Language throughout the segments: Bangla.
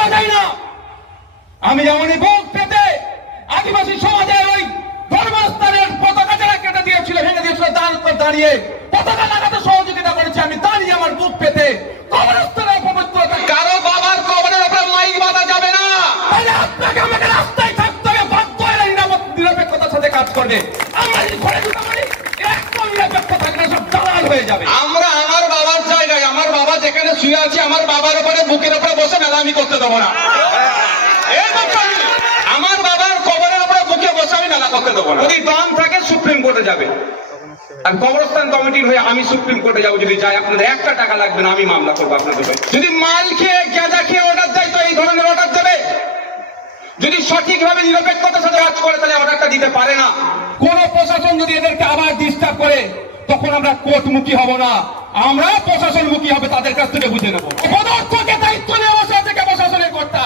দেওয়া যায় না। আমি যেমনই বুক পেতে আদিবাসী সমাজের ওই ধর্মস্থানের পতাকা যারা কেটে দিয়েছিল, ভেঙে দিয়েছিল, তার উপর দাঁড়িয়ে পতাকা লাগাতে সহযোগিতা করেছে, আমি দাঁড়িয়ে আমার বুক পেতে কবরস্থানের পবিত্রতা। কারো বাবার কবরের উপরে মাইক বাঁধা যাবে না। আপনাকে আমাকে রাস্তায় থাকতে হবে, বাধ্য হয়ে নিরপেক্ষতার সাথে কাজ করবে। আমরা যদি ঘরে ঢুকে পারি, একদম নিরপেক্ষ থাকবে, সব দালাল হয়ে যাবে। আমরা আমার বাবার জায়গায়, আমার বাবা যেখানে শুয়ে আছে, আমার বাবার উপরে বুকের উপরে বসে মেলা আমি করতে দেবো না। আমার বাবার কবরের উপরে বুকে বসে আমি মেলা করতে দেবো না। যদি দম থাকে সুপ্রিম কোর্টে যাবে, আর কবরস্থান কমিটির হয়ে আমি সুপ্রিম কোর্টে যাবো। যদি যাই, আপনাদের 1 টাকা লাগবে না, আমি মামলা করবো আপনাদের। যদি মাল খেয়ে গাঁজা খেয়ে অর্ডার দেয়, তো এই ধরনের অর্ডার দেবে। যদি সঠিকভাবে নিরপেক্ষতার সাথে কাজ করে, তাহলে অর্ডারটা দিতে পারে না। কোন প্রশাসন যদি এদেরকে আবার ডিস্টার্ব করে, তখন আমরা কোর্টমুখী হব না, আমরা প্রশাসনমুখী হবে, তাদের কাছ থেকে বুঝে নেবো। পদার্থকে দায়িত্ব নিয়ে বসে থেকে প্রশাসনের কর্তা,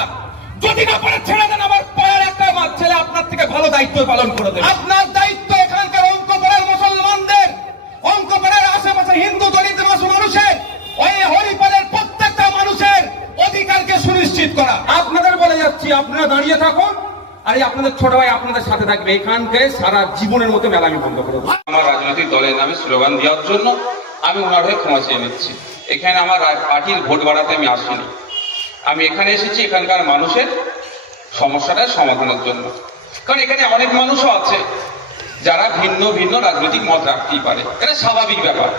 যদি না পারে ছেড়ে দেন। আমার পায়ের একটা ছেলে আপনার থেকে ভালো দায়িত্ব পালন করে দেবে। আপনার দায়িত্ব এখানকার অঙ্কপাড়ার মুসলমানদের, অঙ্কপাড়ার আশেপাশে হিন্দু দলিত মানুষের, ওই হরিপালের প্রত্যেকটা মানুষের অধিকারকে সুনিশ্চিত করা। আপনাদের বলে যাচ্ছি, আপনারা দাঁড়িয়ে থাকুন, আর আপনাদের ছোট ভাই আপনাদের সাথে থাকবে। এখানকে সারা জীবনের মতো মেলা আমি বন্ধ করে দেবো। আমার রাজনৈতিক দলের নামে স্লোগান দেওয়ার জন্য আমি ওনার হয়ে ক্ষমা চেয়ে নিচ্ছি। এখানে আমার পার্টির ভোট বাড়াতে আমি আসিনি। আমি এখানে এসেছি এখানকার মানুষের সমস্যাটার সমাধানের জন্য। কারণ এখানে অনেক মানুষও আছে যারা ভিন্ন ভিন্ন রাজনৈতিক মত রাখতেই পারে, এটা স্বাভাবিক ব্যাপার।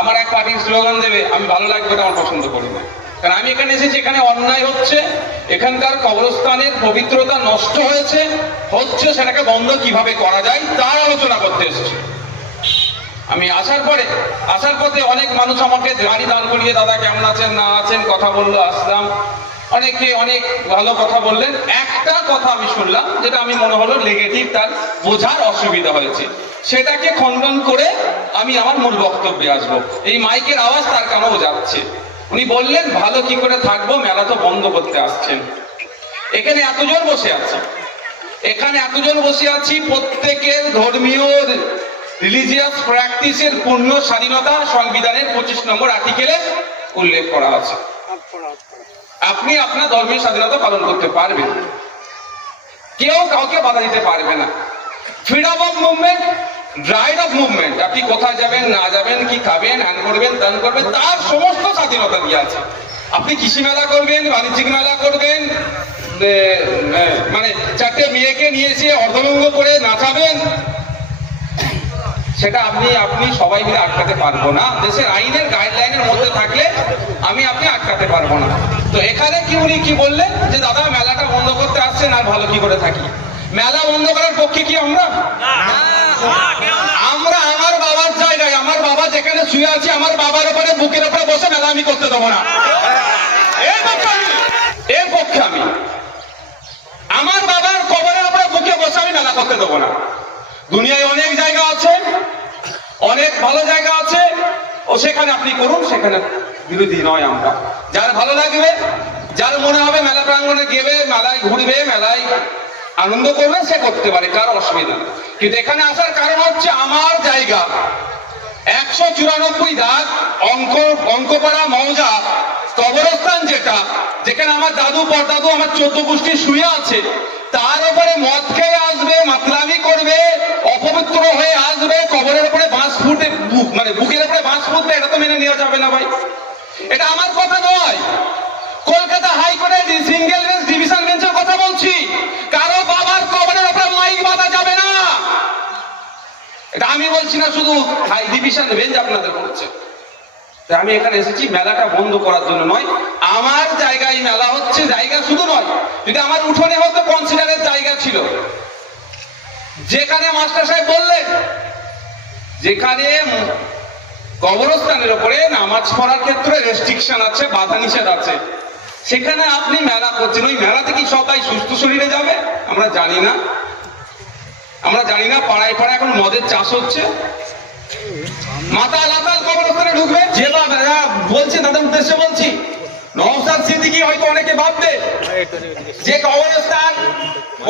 আমার এক পার্টির স্লোগান দেবে, আমি ভালো লাগবে না, আমার পছন্দ করি না। কারণ আমি এখানে এসেছি, এখানে অন্যায় হচ্ছে, এখানকার কবরস্থানের পবিত্রতা নষ্ট হয়েছে, সেটাকে বন্ধ কিভাবে করা যায় তার আলোচনা করতে এসেছি। আমি আসার পথে অনেক মানুষ আমাকে গাড়ি দান করিয়ে, দাদা কেমন আছেন না আছেন কথা বললো, আসলাম। অনেকে অনেক ভালো কথা বললেন। একটা কথা আমি শুনলাম, যেটা আমি মনে হলো নেগেটিভ, তার বোঝার অসুবিধা হয়েছে, সেটাকে খণ্ডন করে আমি আমার মূল বক্তব্যে আসবো। এই মাইকের আওয়াজ তার কানেও যাচ্ছে। উনি বললেন, ভালো কি করে থাকবো, মেলা তো বন্ধ করতে আসছেন। এখানে এতজন বসে আছি, প্রত্যেকের ধর্মীয় রিলিজিয়াস প্র্যাকটিসের পূর্ণ স্বাধীনতা সংবিধানের 25 নম্বর আর্টিকেলে উল্লেখ করা আছে। আপনি আপনার ধর্মীয় স্বাধীনতা পালন করতে পারবেন, কেউ কাউকে বাধা দিতে পারবে না। Freedom of movement, right of movement, আপনি কোথায় যাবেন না যাবেন, কি খাবেন, হ্যান করবেন, দান করবেন, তার সমস্ত স্বাধীনতা দিয়ে আছে। আপনি কৃষি মেলা করবেন, বাণিজ্যিক মেলা করবেন, মানে 4টে মেয়েকে নিয়ে এসে অর্ধলঙ্গ করে নাচাবেন, সেটা আপনি সবাই মিলে আটকাতে পারবো না। দেশের আইনের গাইডলাইনের মধ্যে থাকলে আপনি আটকাতে পারবো না। তো এখানে উনি কি বললেন যে দাদা মেলাটা বন্ধ করতে আসছেন, আর ভালো কি করে থাকি। মেলা বন্ধ করার পক্ষে কি আমরা? আমার বাবার জায়গায়, আমার বাবা যেখানে শুয়ে আছে, আমার বাবার উপরে বুকের উপরে বসে মেলা আমি করতে দেবো না। এর পক্ষে আমি আমার বাবার কবরের উপরে বুকে বসে আমি মেলা করতে দেবো না। দুনিয়ায় অনেক জায়গা আছে, অনেক ভালো জায়গা আছে, ও সেখানে আপনি করুন, সেখানে বিরোধী নয় আমরা। যার ভালো লাগবে, যার মনে হবে মেলা প্রাঙ্গণে গেবে, মেলায় ঘুরবে, মেলায় আনন্দ করবে, সে করতে পারে, কার অসুবিধা। কিন্তু এখানে আসার কারণ হচ্ছে আমার জায়গা 194 দাগ অঙ্কপাড়া মৌজা কবরস্থান, যেখানে আমার দাদু পরদাদু আমার 14 গোষ্ঠী শুয়ে আছে, তার উপরে মদ খেয়ে আসবে, মাতলামি করবে, অপবিত্র হয়ে আসবে, কবরের উপরে বাঁশ ফুটে, মানে বুকের উপরে বাঁশ ফুটবে, এটা তো মেনে নেওয়া যাবে না ভাই। এটা আমার কথা নয়, কলকাতা হাইকোর্টের সিঙ্গেল বেঞ্চ ডিভিশন বেঞ্চের কথা বলছি। কারো বাবার কবরের উপরে মাইক বাঁধা যাবে না, এটা আমি বলছি না, শুধু হাই ডিভিশন বেঞ্চ আপনাদের বলছে। আমি এখানে এসেছি মেলাটা বন্ধ করার জন্য নয়। আমার জায়গায় মেলা হচ্ছে, জায়গা শুধু নয়, যদি আমার উঠোনে হতো কনসিডারের জায়গা ছিল, যেখানে মাস্টার সাহেব বললেন যেখানে কবরস্থানের উপরে নামাজ পড়ার ক্ষেত্রে রেস্ট্রিকশন আছে, বাধা নিষেধ আছে, সেখানে আপনি মেলা করছেন। ওই মেলাতে কি সবাই সুস্থ শরীরে যাবে? আমরা জানি না। পাড়ায় এখন মদের চাষ হচ্ছে, মাতাল কবরস্থানে ঢুকবে। যে বলছে তাদের উদ্দেশ্যে বলছি, নওশাদ সিদ্দিকী হয়তো অনেকে ভাববে যে কবরস্থান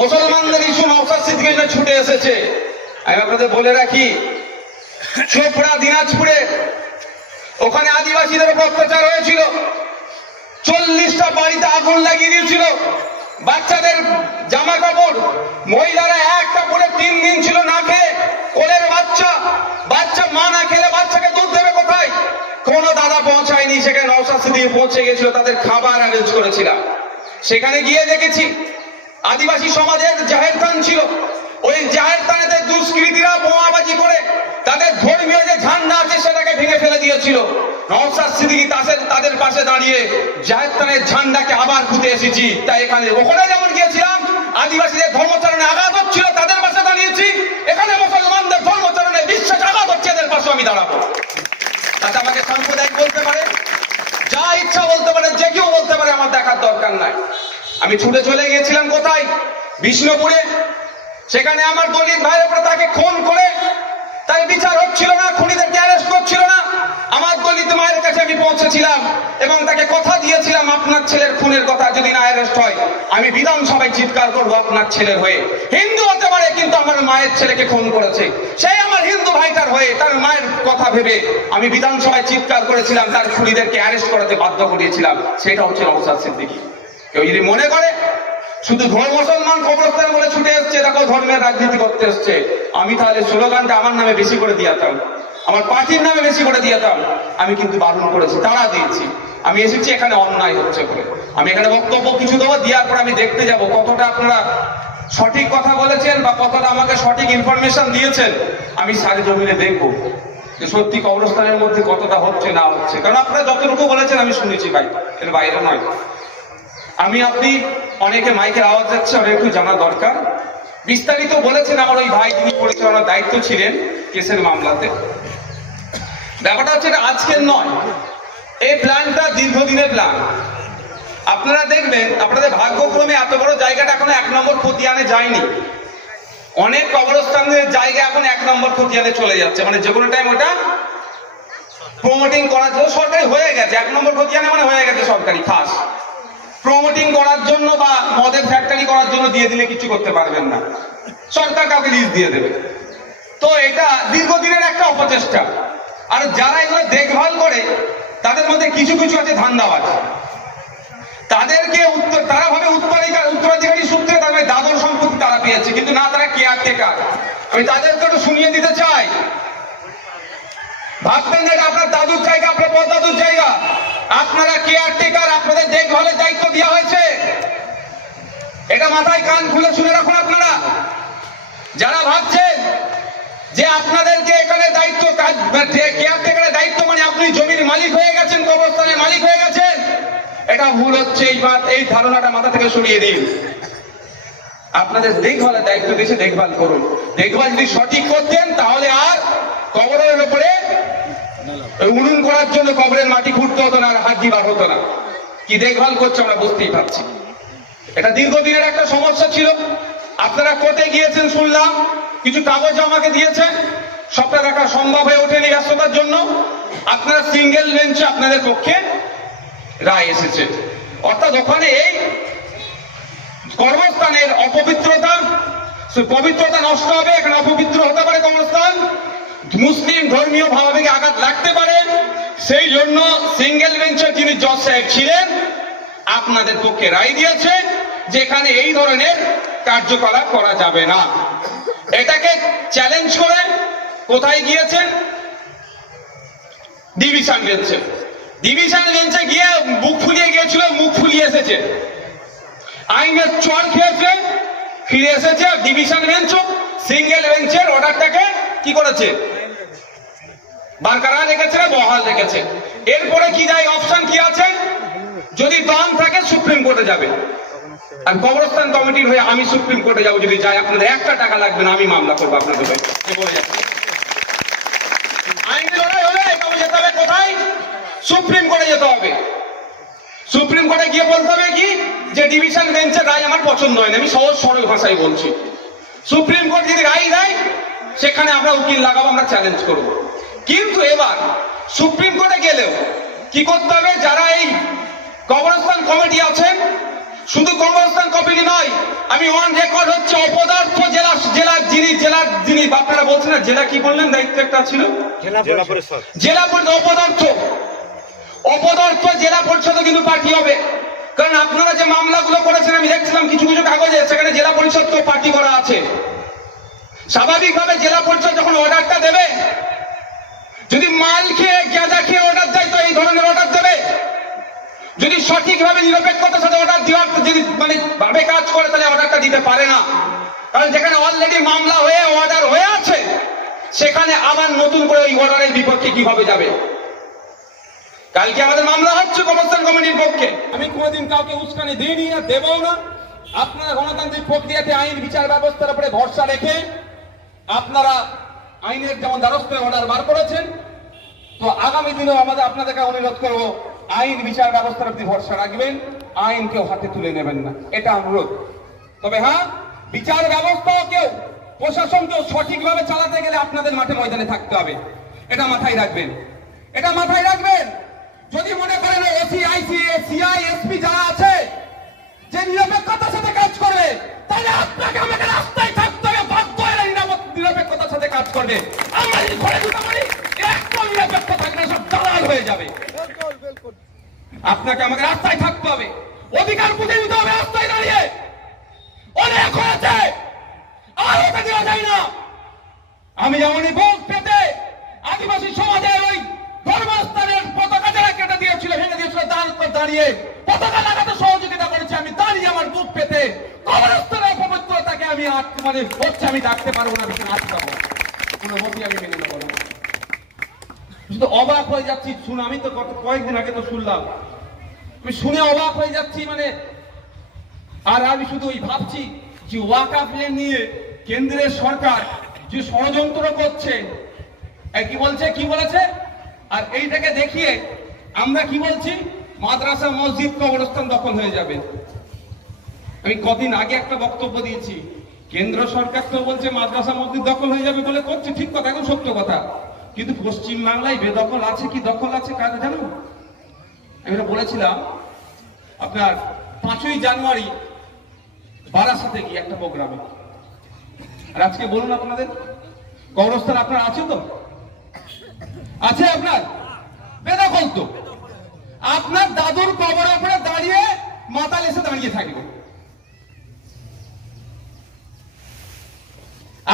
মুসলমানদের ইস্যু, নওশাদ সিদ্দিকী ছুটে এসেছে। আমি আপনাদের বলে রাখি, চোপড়া দিনাজপুরে ওখানে আদিবাসীদের উপর অত্যাচার হয়েছিল, 40টা বাড়িতে আগুন লাগিয়ে দিয়েছিল। বাচ্চাদের জামা কাপড়, মহিলারা এক কাপড়ে 3 দিন ছিল না খেয়ে, কোলের বাচ্চা, বাচ্চা মা না খেলে বাচ্চাকে দুধ দেবে কোথায়? কোন দাদা পৌঁছায়নি, সেখানে নওশাদ সিদ্দিকী পৌঁছে গেছিল, তাদের খাবার অ্যারেঞ্জ করেছিলাম। সেখানে গিয়ে দেখেছি আদিবাসী সমাজের জাহের স্থান ছিল, ওই জাহের স্থানেতে দুষ্কৃতীরা বোমাবাজি করে তাদের ধর্মীয় যে ঝান্ডা আছে সেটাকে ভেঙে ফেলে দিয়েছিল। নওশাদ সিদ্দিকী তাদের পাশে দাঁড়িয়ে জাহের স্থানের ঝান্ডাকে আবার খুঁজে এসেছি। তাই এখানে ওখানে যেমন গিয়েছিলাম আদিবাসীদের ধর্মচারণে আঘাত হচ্ছিল, তাদের পাশে দাঁড়িয়েছি। এখানে মুসলমানদের ধর্মচারণে বিশ্বাস আঘাত হচ্ছে, এদের পাশে আমি দাঁড়াবো। তাতে আমাকে সাম্প্রদায়িক বলতে পারে, যা ইচ্ছা বলতে পারে, যে কেউ বলতে পারে, আমার দেখার দরকার নাই। আমি ছুটে চলে গিয়েছিলাম কোথায়? বিষ্ণুপুরে। সেখানে আমার দলিত ভাইয়ের উপরে তাকে খুন করে তাই বিচার হচ্ছিল না, খুনিদেরকে অ্যারেস্ট করছিল না। আমার দলিত মায়ের কাছে আমি পৌঁছেছিলাম এবং তাকে কথা দিয়েছিলাম, আপনার ছেলের খুনের কথা যদি না অ্যারেস্ট হয় আমি বিধানসভায় চিৎকার করবো আপনার ছেলের হয়ে। হিন্দু হতে পারে কিন্তু আমার মায়ের ছেলেকে খুন করেছে, সেই আমার হিন্দু ভাইটার হয়ে, তার মায়ের কথা ভেবে আমি বিধানসভায় চিৎকার করেছিলাম, তার খুনিদেরকে অ্যারেস্ট করাতে বাধ্য করিয়েছিলাম। সেটা হচ্ছে নওশাদ সিদ্দিকী। কেউ যদি মনে করে শুধু মুসলমান কবরস্থান বলে ছুটে এসছে, দেখো ধর্মের রাজনীতি করতে এসছে, আমি তাহলে স্লোগানটা আমার নামে বেশি করে দিয়াতাম, আমার পার্টির নামে বেশি করে দিয়াতাম। আমি কিন্তু বারণ করেছি, তাড়া দিয়েছি। আমি এসেছি এখানে অন্যায় হচ্ছে বলে। আমি এখানে বক্তব্য কিছু দেবো, দেওয়ার পর আমি দেখতে যাব কতটা আপনারা সঠিক কথা বলেছেন বা কতটা আমাকে সঠিক ইনফরমেশন দিয়েছেন। আমি সারি জমিনে দেখবো যে সত্যি কবরস্থানের মধ্যে কতটা হচ্ছে না হচ্ছে, কারণ আপনারা যতটুকু বলেছেন আমি শুনেছি ভাই, এর বাইরে নয়। আপনি অনেকে মাইকের আওয়াজ যাচ্ছে, অনেক একটু জানা দরকার। বিস্তারিত বলেছেন আমার ওই ভাই, যিনি পরিচালনার দায়িত্ব ছিলেন কেসের মামলাতে। ব্যাপারটা হচ্ছে এটা আজকের নয়, এই প্ল্যানটা দীর্ঘদিনের প্ল্যান। আপনারা দেখবেন আপনাদের ভাগ্যক্রমে এত বড় জায়গাটা এখনো 1 নম্বর খতিয়ানে যায়নি। অনেক কবরস্থানের জায়গা এখন 1 নম্বর খতিয়ানে চলে যাচ্ছে, মানে যে কোনো টাইম ওটা প্রমোটিং করার জন্য সরকারি হয়ে গেছে। 1 নম্বর খতিয়ানে মানে হয়ে গেছে সরকারি, খাস প্রমোটিং করার জন্য বা মদের ফ্যাক্টরি করার জন্য দিয়ে দিলে কিছু করতে পারবেন না, সরকার কাউকে লিজ দিয়ে দেবে। তো এটা দীর্ঘদিনের একটা অপচেষ্টা। আর যারা এগুলো দেখভাল করে তাদের মধ্যে কিছু কিছু আছে ধান্দাবাজ, তাদেরকে তারা ভাবে উত্তরাধিকারী সূত্রে তাদের দাদর সম্পত্তি তারা পেয়েছে, কিন্তু না, তারা কেয়ারটেকার। আমি তাদেরকে একটু শুনিয়ে দিতে চাই। ভাববেন যে এটা আপনার দাদুর জায়গা, আপনার পরদাদুর জায়গা, আপনারা কেয়ারটেকার, আপনাদের দেখভালের দায়িত্ব দেওয়া হয়েছে। এটা মাথায় কান খুলে শুনে রাখুন। আপনারা যারা ভাবছেন যে আপনাদেরকে এখানে দায়িত্ব, কেয়ারটেকারের দায়িত্ব মানে আপনি জমির মালিক হয়ে গেছেন, কবরস্থানের মালিক হয়ে গেছেন, এটা ভুল হচ্ছে। এই ধারণাটা মাথা থেকে সরিয়ে দিন। আপনাদের দেখভালের দায়িত্ব দিয়েছে, দেখভাল করুন। দেখভাল যদি সঠিক করতেন তাহলে আর কবরের উপরে উনুন করার জন্য কবরের মাটি খুঁড়তে হতো না, আর হাত দিবার হতো না। কি দেখভাল করছে আমরা বুঝতেই পারছি। এটা দীর্ঘদিনের একটা সমস্যা ছিল। আপনারা কোর্টে গিয়েছেন শুনলাম, কিছু কাগজ আমাকে দিয়েছেন, সবটা দেখা সম্ভব হয়ে ওঠেনি ব্যস্ততার জন্য। আপনারা সিঙ্গেল বেঞ্চে আপনাদের পক্ষে রায় এসেছে, অর্থাৎ ওখানে এই কর্মস্থানের পবিত্রতা নষ্ট হবে, এখানে অপবিত্র হতে পারে কর্মস্থান, মুসলিম ধর্মীয় ভাবাবেগে আঘাত লাগতে পারে। সেই জন্য সিঙ্গেল বেঞ্চের যিনি জজ সাহেব ছিলেন আপনাদের পক্ষে রায় দিয়েছে যে এখানে এই ধরনের কার্যকলাপ করা যাবে না। এটাকে চ্যালেঞ্জ করে কোথায় গিয়েছেন? ডিভিশন বেঞ্চে। ডিভিশন বেঞ্চে গিয়ে বুক ফুলিয়ে গিয়েছিল, মুখ ফুলিয়ে এসেছে, আইনের চর খেয়েছে, ফিরে এসেছে। ডিভিশন বেঞ্চ সিঙ্গেল বেঞ্চের অর্ডারটাকে কি করেছে? বারকরার রেখেছে না বহাল রেখেছে। এরপরে কি যায়, অপশন কি আছে? যদি দম থাকে সুপ্রিম কোর্টে যাবে, আর কবরস্থান কমিটির হয়ে আমি সুপ্রিম কোর্টে যাবো। যদি যাই আপনাদের 1 টাকা লাগবে না, আমি মামলা করবো আপনাদের হয়ে। আইনি লড়াই হলে এভাবে যেতে হবে কোথায়? সুপ্রিম কোর্টে যেতে হবে। সুপ্রিম কোর্টে গিয়ে বলতে হবে কি যে ডিভিশন বেঞ্চের রায় আমার পছন্দ হয় না, আমি সহজ সরল ভাষায় বলছি। সুপ্রিম কোর্ট যদি রায় দেয় সেখানে আমরা উকিল লাগাবো, আমরা চ্যালেঞ্জ করব। কিন্তু এবার সুপ্রিম কোর্টে গেলেও কি করতে হবে? যারা এই কবরস্থান কমিটি আছেন, শুধু কবরস্থান কমিটি নয়, আমি অন রেকর্ড হচ্ছে অপদার্থ জেলার যিনি আপনারা বলছেন না, জেলা কি বললেন দায়িত্ব একটা ছিল, জেলা পরিষদ অপদার্থ, অপদার্থ জেলা পরিষদও কিন্তু পার্টি হবে, কারণ আপনারা যে মামলাগুলো করেছেন আমি দেখছিলাম কিছু কিছু কাগজে সেখানে জেলা পরিষদকেও পার্টি করা আছে। স্বাভাবিকভাবে জেলা পরিষদ যখন অর্ডারটা দেবে, যদি মাল খেয়ে গাঁজা খেয়ে অর্ডার দেয় তো এই ধরনের অর্ডার দেবে। যদি সঠিকভাবে নিরপেক্ষতার সাথে অর্ডার দেওয়ার যদি ভাবে কাজ করে তাহলে অর্ডারটা দিতে পারে না, কারণ যেখানে অলরেডি মামলা হয়ে অর্ডার হয়ে আছে সেখানে আবার নতুন করে ওই অর্ডারের বিপক্ষে কিভাবে যাবে? কালকে আমাদের মামলা হচ্ছে কবরস্থান কমিটির পক্ষে। আমি কোনোদিন কাউকে উস্কানি দিইনি না, দেবও না। আপনারা গণতান্ত্রিক প্রক্রিয়াতে আইন বিচার ব্যবস্থার উপরে ভরসা রেখে আপনারা আইনের যেমন দ্বারস্থ অর্ডার বার করেছেন, তো আগামী দিনেও আপনাদেরকে অনুরোধ করবো আইন বিচার ব্যবস্থার প্রতি ভরসা রাখবেন, আইন কেউ হাতে তুলে নেবেন না, এটা অনুরোধ। তবে হ্যাঁ, বিচার ব্যবস্থাও কেউ প্রশাসনকেও সঠিকভাবে চালাতে গেলে আপনাদের মাঠে ময়দানে থাকতে হবে, এটা মাথায় রাখবেন, এটা মাথায় রাখবেন। যদি মনে করেন ওসি আইসি সিআই এসপি যারা আছে যে নিরপেক্ষতার সাথে কাজ করবে, তাহলে আপনাকে আমাকে রাস্তায় থাকতে হবে, বাধ্য হয়ে নিরপেক্ষতার সাথে কাজ করবে। আমরা যদি ঘরে ঢুকে পড়ি একদম নিরপেক্ষ থাকবে, সব দালাল হয়ে যাবে। আপনাকে আমাকে রাস্তায় থাকতে হবে, অধিকার বুঝে নিতে হবে। রাস্তায় দাঁড়িয়ে অনেক হয়েছে, আর ওটা দেওয়া যায় না। আমি যেমনই বুক পেতে আদিবাসী সমাজের ওই ধর্মস্থানের পতাকা যারা কেটে দিয়েছিল, ভেঙে দিয়েছিল, দাঁড়িয়ে পতাকা লাগাতে সহযোগিতা করেছে, আমি দাঁড়িয়ে আমার বুক পেতে কবরস্থানের পবিত্রতাকে আমি আমি ডাকতে পারবো না, আটকাবো, কোনো মতি আমি মেনে নেবো না। শুধু অবাক হয়ে যাচ্ছি, শুনে আমি তো কয়েকদিন আগে তো শুনলাম, আমি শুনে অবাক হয়ে যাচ্ছি। আর আমি শুধু ওই ভাবছি যে ওয়াকফ নিয়ে কেন্দ্রের সরকার যে ষড়যন্ত্র করছে, কি বলেছে, আর এইটাকে দেখিয়ে আমরা কি বলছি, মাদ্রাসা মসজিদ কবরস্থান দখল হয়ে যাবে। আমি কদিন আগে একটা বক্তব্য দিয়েছি, কেন্দ্র সরকার তো বলছে মাদ্রাসা মসজিদ দখল হয়ে যাবে বলে করছে, ঠিক কথা, এখন সত্য কথা, কিন্তু পশ্চিম বাংলায় বেদখল আছে কি দখল আছে কারা জানো? আমি বলেছিলাম আপনার 5ই জানুয়ারি বারাসাতে গিয়ে একটা প্রোগ্রামে, আর আজকে বলুন আপনাদের কবরস্থান আপনার আছে তো? আছে আপনার? বেদখল তো। আপনার দাদুর কবরের উপরে দাঁড়িয়ে মাতাল এসে দাঁড়িয়ে থাকবে,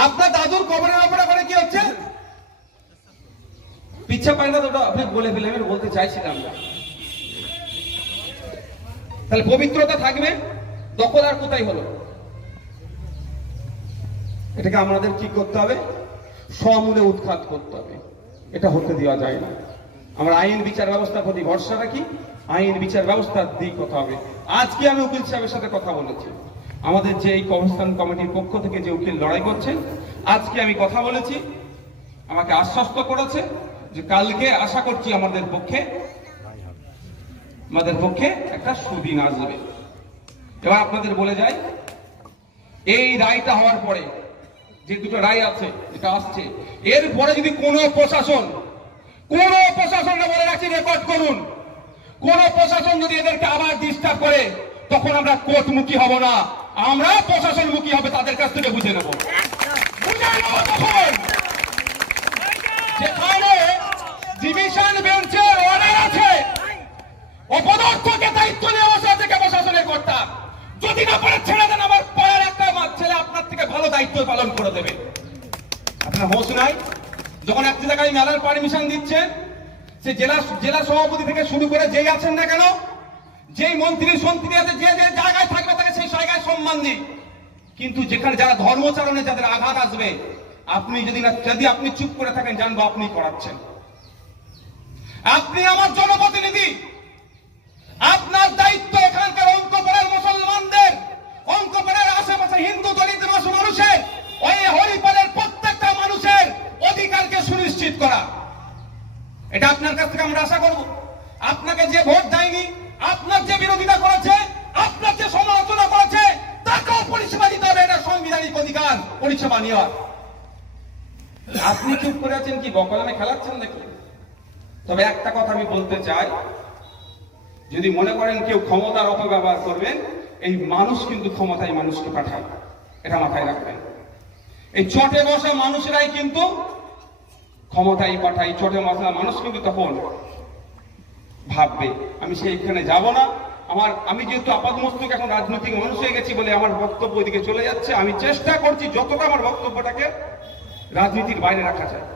আপনার দাদুর কবরের উপরে কি হচ্ছে? পিচ্ছা পায় না, তো আপনি বলে ফেলে, আমি বলতে চাইছিলাম না। তাহলে পবিত্রতা থাকবে, দখল আর কোথায় হলো? এটাকে আমাদের কি করতে হবে? সমূলে উৎখাত করতে হবে, এটা হতে দেওয়া যায় না। আমরা আইন বিচার ব্যবস্থার প্রতি ভরসা রাখি, আইন বিচার ব্যবস্থার দিক কথা হবে। আজকে আমি উকিল সাহেবের সাথে কথা বলেছি, আমাদের যে এই কবরস্থান কমিটির পক্ষ থেকে যে উকিল লড়াই করছেন, আজকে আমি কথা বলেছি, আমাকে আশ্বস্ত করেছে যে কালকে আশা করছি আমাদের পক্ষে একটা সুদিন আসবে। এবার আপনাদের বলে যাই, এই রায়টা হওয়ার পরে যে দুটো রায় আছে, এটা আসছে, এরপরে যদি কোনো প্রশাসন বলে রাখছি, রেকর্ড করুন, কোন প্রশাসন যদি এদেরকে আবার ডিস্টার্ব করে, তখন আমরা কোর্টমুখী হব না, আমরা প্রশাসনমুখী হবে, তাদের কাছ থেকে বুঝে নেব। তখন যেখানে ডিভিশন বেঞ্চের অর্ডার আছে, অপদার্থকে দায়িত্ব নিয়ে বসে থেকে প্রশাসনের কর্তা, যদি না পারে ছেড়ে দেন, আমার পরের একটা ছেলে আপনার থেকে ভালো দায়িত্ব পালন করে দেবে। আপনার হোশ নাই? যখন একটা জায়গায় মেলার পারমিশন দিচ্ছেন, সে জেলা সভাপতি থেকে শুরু করে যেই আছেন না কেন, যেই মন্ত্রী সন্ত্রী আছে, যে যে জায়গায় থাকবে তাকে সেই জায়গায় সম্মান দিই, কিন্তু যেখানে যারা ধর্মচারণে যাদের আঘাত আসবে, যদি আপনি চুপ করে থাকেন, জানবো আপনি করাচ্ছেন। আপনি আমার জনপ্রতিনিধি, আপনার দায়িত্ব এখানকার অঙ্কপাড়ার মুসলমানদের, অঙ্কপাড়ার আশেপাশে হিন্দু দলিত মানুষের, ওই হরিপালের প্রত্যেকটা মানুষের অধিকারকে সুনিশ্চিত করা। এটা আপনার কাছ থেকে আমরা আশা করব। আপনাকে যে ভোট দেয়নি, আপনার যে বিরোধিতা করেছে, আপনার যে সমালোচনা করেছে, তাকেও পরিষেবা দিতে হবে, এটা সাংবিধানিক অধিকার, পরিষেবা নেওয়ার। আপনি চুপ করে আছেন কি, বকলমে খেলাচ্ছেন নাকি? তবে একটা কথা আমি বলতে চাই, যদি মনে করেন কেউ ক্ষমতার অপব্যবহার করবেন, এই মানুষ কিন্তু ক্ষমতায় মানুষকে পাঠায়, এটা মাথায় রাখবেন। এই চটে বসা মানুষেরাই কিন্তু ক্ষমতায় পাঠায়, চটে বসা মানুষ কিন্তু তখন ভাববে। আমি সেইখানে যাব না। আমি যেহেতু আপাতমস্তক এখন রাজনৈতিক মানুষ হয়ে গেছি বলে আমার বক্তব্য ওইদিকে চলে যাচ্ছে। আমি চেষ্টা করছি যতটা আমার বক্তব্যটাকে রাজনীতির বাইরে রাখা যায়,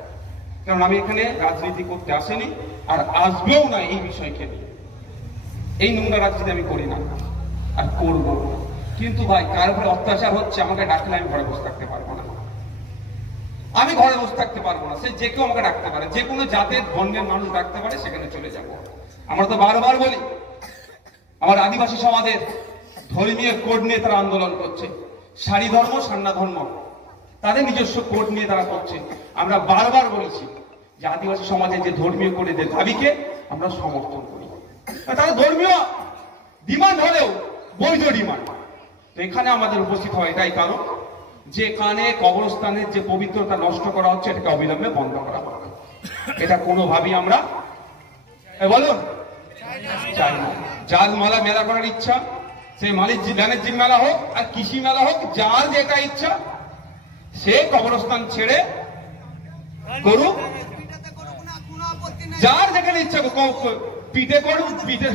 কারণ আমি এখানে রাজনীতি করতে আসিনি আর আসবেও না এই বিষয়কে নিয়ে। এই নোংরা রাজনীতি আমি করি না আর করবো না। কিন্তু ভাই কার উপরে অত্যাচার হচ্ছে, আমাকে ডাকলে আমি ঘরে বসে থাকতে পারবো না। আমি ঘরে বসে থাকতে পারবো না। সে যে কেউ আমাকে ডাকতে পারে, যে কোনো জাতের বর্ণের মানুষ ডাকতে পারে, সেখানে চলে যাব। আমরা তো বারবার বলি আমার আদিবাসী সমাজের ধর্মীয় কোড নিয়ে তারা আন্দোলন করছে, সারি ধর্ম সান্না ধর্ম তাদের নিজস্ব কোড নিয়ে তারা করছে। আমরা বারবার বলেছি যে আদিবাসী সমাজের যে ধর্মীয় কোডের দাবিকে আমরা সমর্থন করি। তাদের ধর্মীয় ডিমান্ড হলেও বৈধ ডিমান্ড। তো এখানে আমাদের উপস্থিত হয় এটাই কারণ, যেখানে কবরস্থানের যে পবিত্রতা নষ্ট করা হচ্ছে এটাকে অবিলম্বে বন্ধ করা হবে। এটা কোনোভাবেই আমরা বলুন চাই না। যার মালা মেলা করার ইচ্ছা, সেই বাণিজ্যিক মেলা হোক আর কৃষি মেলা হোক, যার যেটা ইচ্ছা সে কবরস্থান ছেড়ে করুক, যার যেখানে ইচ্ছা পিঠে করুক, পিঠে।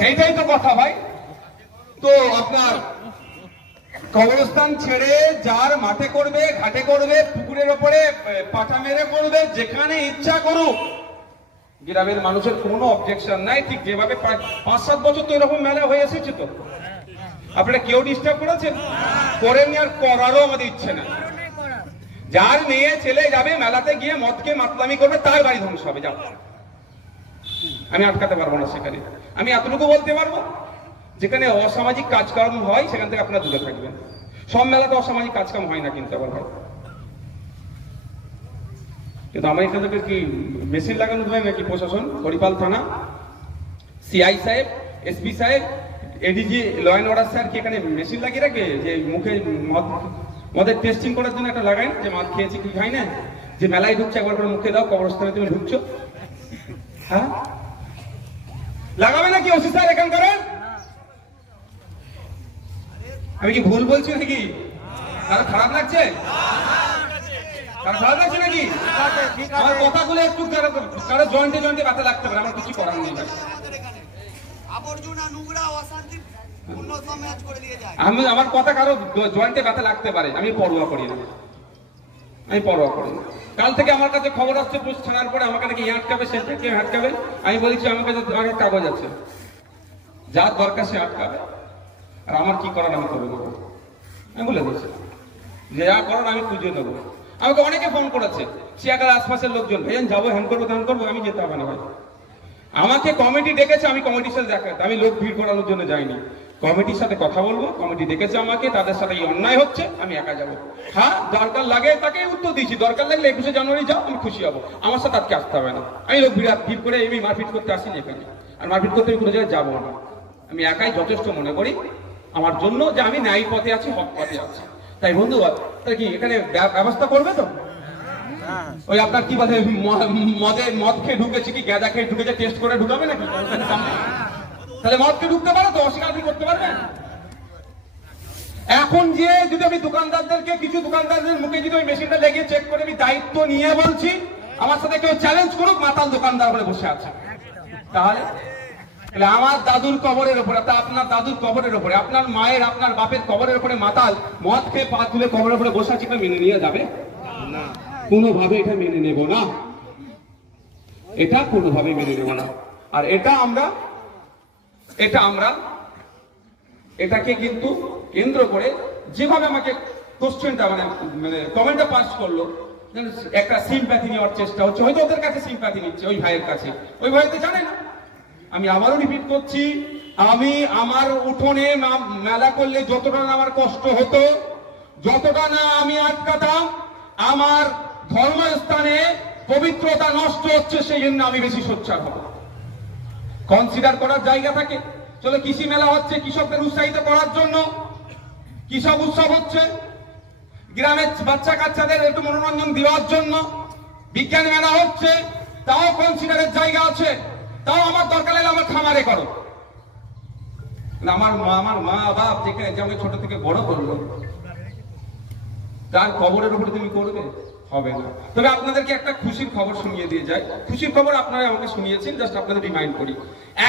সেইটাই তো কথা ভাই। তো আপনার কবরস্থান ছেড়ে যার মাঠে করবে, ঘাটে করবে, পুকুরের ওপরে পাটা মেরে করবে, যেখানে ইচ্ছা করুক, গ্রামের মানুষের কোনো অবজেকশন নাই। ঠিক যেভাবে 5-7 বছর তো এরকম মেলা হয়ে এসেছে, তো আপনারা কেউ ডিস্টার্ব করেছেন? করেননি আর করারও আমাদের ইচ্ছে না। যার মেয়ে ছেলে যাবে মেলাতে গিয়ে মদকে মাতলামি করবে, তার বাড়ি ধ্বংস হবে। যাও, আমি আটকাতে পারবো না সেখানে। আমি এতটুকু বলতে পারবো, যেখানে অসামাজিক কাজকর্ম হয় সেখান থেকে আপনারা দূরে থাকবেন। সব মেলাতে অসামাজিক কাজকর্ম হয় না কিন্তু আবার হয়। কিন্তু আমার এখান থেকে কি মেশিন লাগানো হয় নাকি? প্রশাসন, হরিপাল থানা, সিআই সাহেব, এসপি সাহেব, ADG law and order sir কি এখানে মেশিন লাগিয়ে রাখে যে মুখে মদের টেস্টিং করার জন্য একটা লাগায় না, যে মদ খেয়েছি কি খাই না, যে মেলায় ঢুকছে একবার করে মুখে দাও, কবরস্থানে তুমি ঢুকছো? হ্যাঁ, লাগাবে নাকি ওসি স্যার এখানকার? আমি কি ভুল বলছি নাকি? কারো খারাপ লাগছে? কারো খারাপ লাগছে নাকি? আমার কথাগুলো একটু কারো জয়েন্টে জয়েন্টে ব্যথা লাগতে পারে, আমার কিছু করার নেই। আমি আমার কথা কারো জয়েন্টে ব্যথা লাগতে পারে, আমি পরোয়া করি না। আমি পরোয়া করি না। কাল থেকে আমার কাছে খবর আসছে পুলিশ ছাড়ার পরে আমাকে নাকি আটকাবে, সে থেকে আটকাবে। আমি বলেছি আমার কাছে আমার কাগজ আছে, যার দরকার সে আটকাবে, আর আমার কি করার আমি করে দেবো। আমি বলে দিয়েছি যে যা করার আমি খুঁজে নেবো। আমাকে অনেকে ফোন করেছে, শিয়াকার আশপাশের লোকজন, ভাইজান যাবো, হ্যান্ড করবো ধ্যান করবো। আমি যেতে হবে না ভাই, আমাকে কমিটি ডেকেছে, আমি কমিটির সাথে দেখাতে, আমি লোক ভিড় করানোর জন্য যাইনি। কমিটির সাথে কথা বলবো, কমিটি ডেকেছে আমাকে, তাদের সাথে এই অন্যায় হচ্ছে, আমি একা যাবো। হ্যাঁ, দরকার লাগে তাকে উত্তর দিয়েছি, দরকার লাগলে 21শে জানুয়ারি যাও, আমি খুশি হবো। আমার সাথে আজকে আসতে হবে না। আমি লোক ভিড় করে আমি মারপিট করতে আসিনি এখানে, আর মারপিট করতে আমি কোনো জায়গায় যাবো না। আমি একাই যথেষ্ট মনে করি আমার জন্য, যে আমি ন্যায় পথে আছি, হক পথে আছি। তাই বন্ধু, তাই কি এখানে ব্যবস্থা করবে তো? ওই আপনার কি বলে মদ খেয়ে ঢুকেছে কি গাঁজা খেয়ে ঢুকেছে, টেস্ট করে ঢুকাবে নাকি? তাহলে মদ খেয়ে ঢুকতে পারে তো, অস্বীকার করতে পারবেন? এখন যে যদি আমি দোকানদারদেরকে, কিছু দোকানদারদের মুখে যদি ওই মেশিনটা লেগে চেক করে আমি দায়িত্ব নিয়ে বলছি, আমার সাথে কেউ চ্যালেঞ্জ করুক, মাতাল দোকানদার বলে বসে আছে। তাহলে আমার দাদুর কবরের উপরে, আপনার দাদুর কবরের উপরে, আপনার মায়ের, আপনার বাপের কবরের উপরে মাতাল মদ খেয়ে পা তুলে কবরের উপরে বসে আছে, মেনে নিয়ে যাবে না? কোনোভাবে এটা মেনে নেব না, এটা কোনোভাবে মেনে নেব না। আর এটাকে কিন্তু কেন্দ্র করে যেভাবে আমাকে কোশ্চেনটা মানে কমেন্টটা পাস করলো, একটা সিম্প্যাথি নেওয়ার চেষ্টা হচ্ছে। হয়তো ওদের কাছে সিম্প্যাথি নিচ্ছে, ওই ভাইয়ের কাছে। ওই ভাই তো জানে না। আমি আবারও রিপিট করছি, আমি আমার উঠোনে মেলা করলে যতটা না আমার কষ্ট হতো, যতটা না আমি আটকাতাম, আমার ধর্মস্থানে পবিত্রতা নষ্ট হচ্ছে, সেই জন্য আমি বেশি সোচ্চার হব। কনসিডার করার জায়গা থাকে। চলো, কৃষি মেলা হচ্ছে কৃষকদের উৎসাহিত করার জন্য, কৃষক উৎসব হচ্ছে গ্রামের বাচ্চা কাচ্চাদের একটু মনোরঞ্জন দেওয়ার জন্য, বিজ্ঞান মেলা হচ্ছে, তাও কনসিডারের জায়গা আছে। তাও আমার দরকার হলে আমার খামারে করো। আমার মা বাপ যেখানে যে আমাকে ছোট থেকে বড় করলো, তার কবরের উপরে তুমি করবে? হবে না। তবে আপনাদেরকে একটা খুশির খবর শুনিয়ে দিয়ে যাই। খুশির খবর আপনারা আমাকে শুনিয়েছেন, জাস্ট আপনাদের রিমাইন্ড করি।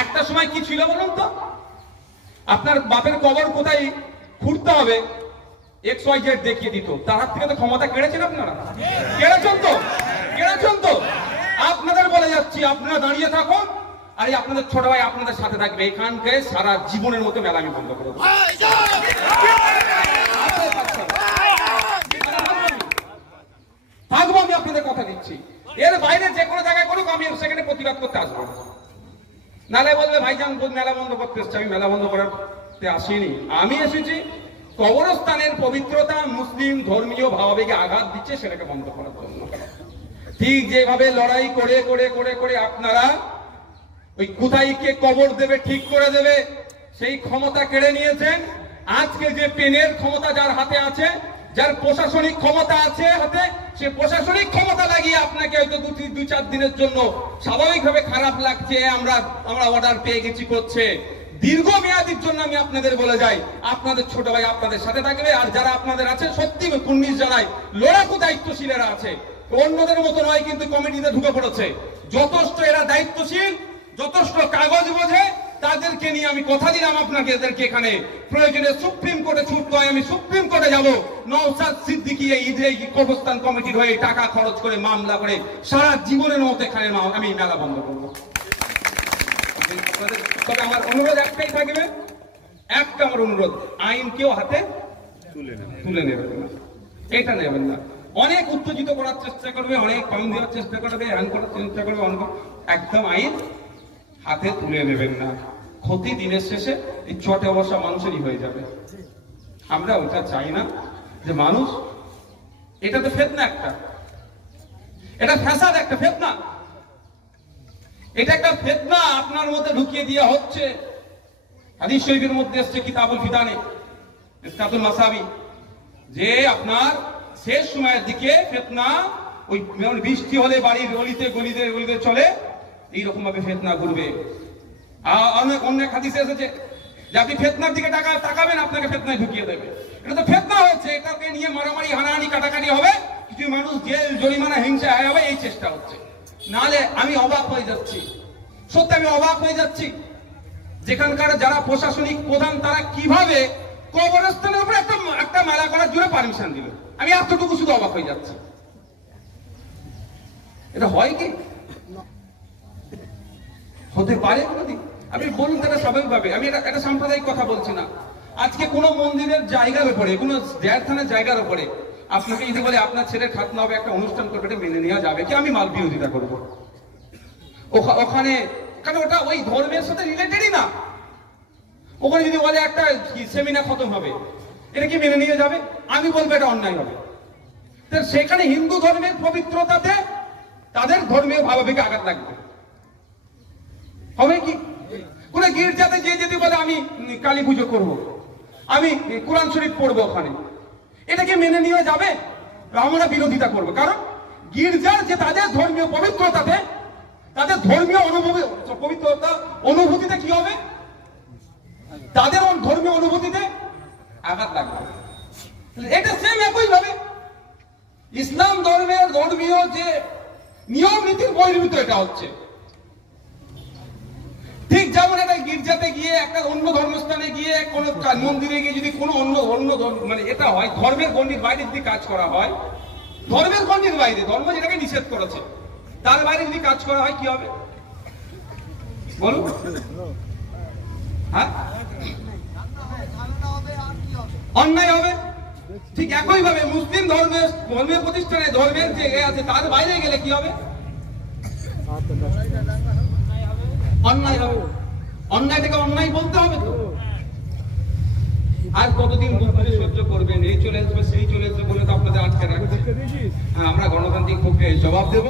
একটা সময় কি ছিল বলুন তো? আপনার বাপের কবর কোথায় খুঁড়তে হবে XYZ দেখিয়ে দিত। তার হাত থেকে তো ক্ষমতা কেড়েছেন আপনারা, কেড়েছেন তো, কেড়েছেন তো। আপনাদের বলে যাচ্ছি, আপনারা দাঁড়িয়ে থাকুন, আর এই আপনাদের ছোট ভাই আপনাদের সাথে থাকবে। এখানকে সারা জীবনের মতো মেলামি বন্ধ করে দেবো। থাকবো, আমি আপনাদের কথা দিচ্ছি। এর বাইরে যে কোনো জায়গায় করুক, আমি সেখানে প্রতিবাদ করতে আসবো না। নালে বলবে ভাইজান মেলা বন্ধ করতে এসছে। আমি মেলা বন্ধ করতে আসিনি। আমি এসেছি কবরস্থানের পবিত্রতা মুসলিম ধর্মীয় ভাবাবেগে আঘাত দিচ্ছে সেটাকে বন্ধ করার জন্য। ঠিক যেভাবে লড়াই করে করে করে করে আপনারা ওই কোথায় কে কবর দেবে ঠিক করে দেবে সেই ক্ষমতা কেড়ে নিয়েছেন। আজকে যে পেনের ক্ষমতা যার হাতে আছে, যার প্রশাসনিক ক্ষমতা আছে হাতে, সে প্রশাসনিক ক্ষমতা লাগিয়ে আপনাকে হয়তো দু চার দিনের জন্য স্বাভাবিকভাবে খারাপ লাগছে, আমরা অর্ডার পেয়ে গেছি করছে। দীর্ঘমেয়াদীর জন্য আমি আপনাদের বলে যাই, আপনাদের ছোট ভাই আপনাদের সাথে থাকবে। আর যারা আপনাদের আছে সত্যি কুর্নিশ জানাই, লড়াকু দায়িত্বশীলেরা আছে, অন্যদের মতো নয় কিন্তু কমিটিতে ঢুকে পড়েছে। যথেষ্ট এরা দায়িত্বশীল, যথেষ্ট কাগজ বোঝে, তাদেরকে নিয়ে আমি কথা দিলাম আপনাকে, এদেরকে এখানে প্রয়োজনে সুপ্রিম কোর্টে ছুটতে হয়, আমি সুপ্রিম কোর্টে যাব। নওশাদ সিদ্দিকী এই কবরস্থান কমিটির হয়ে টাকা খরচ করে মামলা করে সারা জীবনের মতো এখানে আমি মেলা বন্ধ করবো। তবে আমার অনুরোধ একটাই থাকবে, একটা আমার অনুরোধ, আইন কেউ হাতে তুলে নেবেন না, এটা নেবেন না। অনেক উত্তেজিত করার চেষ্টা করবে, অনেক কম দেওয়ার চেষ্টা করবে, হ্যান করার চেষ্টা করবে, একদম আইন হাতে তুলে নেবেন না। ক্ষতি দিনের শেষে এই চটে বসা মানুষেরই হয়ে যাবে। আমরা ওটা চাই না যে মানুষ, এটা তো ফেতনা একটা, এটা ফ্যাসাদ একটা ফেতনা, এটা একটা ফেতনা আপনার মধ্যে ঢুকিয়ে দেওয়া হচ্ছে। হাদিস শরীফের মধ্যে এসেছে কিতাবুল ফিতানে, ইসকাতুল মাসাবি, যে আপনার শেষ সময়ের দিকে ফেতনা ওই বৃষ্টি হলে বাড়ির গলিতে গলিতে গলিতে চলে, এইরকম ভাবে ফেতনা ঘুরবে। অনেক হাদিসে এসেছে যে আপনি ফেতনার দিকে তাকাবেন, আপনাকে ফেতনায় ঢুকিয়ে দেবে। এটা তো ফেতনা হচ্ছে, এটাকে নিয়ে মারামারি হানাহানি কাটাকাটি হবে, কিছু মানুষ জেল জরিমানা হিংসা হবে, এই চেষ্টা হচ্ছে। নাহলে আমি অবাক হয়ে যাচ্ছি, সত্যি আমি অবাক হয়ে যাচ্ছি, যেখানকার যারা প্রশাসনিক প্রধান তারা কিভাবে কবরস্থানের উপরে একটা মেলা করার জন্য পারমিশন দিল। আমি এতটুকু শুধু অবাক হয়ে যাচ্ছি। এটা হয় কি? হতে পারে কোনদিন? আপনি বলুন তারা স্বাভাবিকভাবে। আমি এটা সাম্প্রদায়িক কথা বলছি না। আজকে কোনো মন্দিরের জায়গার উপরে, কোনো দেয়ারখানার জায়গার উপরে আপনাকে যদি বলে আপনার ছেলের খাতনা হবে, একটা অনুষ্ঠান করবে, এটা মেনে নেওয়া যাবে কি? আমি মাল বিরোধিতা করবো ওখানে, কারণ ওটা ওই ধর্মের সাথে রিলেটেডই না। ওখানে যদি বলে একটা সেমিনার খতম হবে, এটা কি মেনে নিয়ে যাবে? আমি বলবো এটা অন্যায় হবে। সেখানে হিন্দু ধর্মের পবিত্রতাতে তাদের ধর্মীয় ভাবাবেগে আঘাত লাগবে, হবে কি? কোন গির্জাতে যে যদি বলে আমি কালী পুজো করবো, আমি কোরআন শরীফ পড়বো, ওখানে এটাকে মেনে নিয়ে যাবে? আমরা বিরোধিতা করবো। কারণ গির্জার যে তাদের ধর্মীয় পবিত্রতাতে, তাদের ধর্মীয় পবিত্রতা অনুভূতিতে কি হবে? তাদের ধর্মীয় অনুভূতিতে আঘাত লাগবে। এটা সেম একই ভাবে ইসলাম ধর্মের ধর্মীয় যে নিয়ম নীতির বহির্ভূত এটা হচ্ছে। ঠিক যেমন একটা গির্জাতে গিয়ে, একটা অন্য ধর্মস্থানে গিয়ে, কোন মন্দিরে গিয়ে যদি কোনো অন্য মানে এটা হয়, ধর্মের গণ্ডির বাইরে যদি কাজ করা হয়, ধর্মের গণ্ডির বাইরে, ধর্ম যেটাকে নিষেধ করেছে তার বাইরে যদি কাজ করা হয়, কি হবে বলুন? হ্যাঁ, অন্যায় হবে। ঠিক একই ভাবে মুসলিম ধর্মীয় প্রতিষ্ঠানে ধর্মের যে আছে তার বাইরে গেলে কি হবে? অন্যায় হবে। অন্যায়টাকে অন্যায় বলতে হবে তো। আর কতদিন সহ্য করবেন? এই চলে আসবে, সেই চলে আসবে বলে তো আপনাদের আটকে রাখছে। হ্যাঁ, আমরা গণতান্ত্রিক পক্ষে জবাব দেব।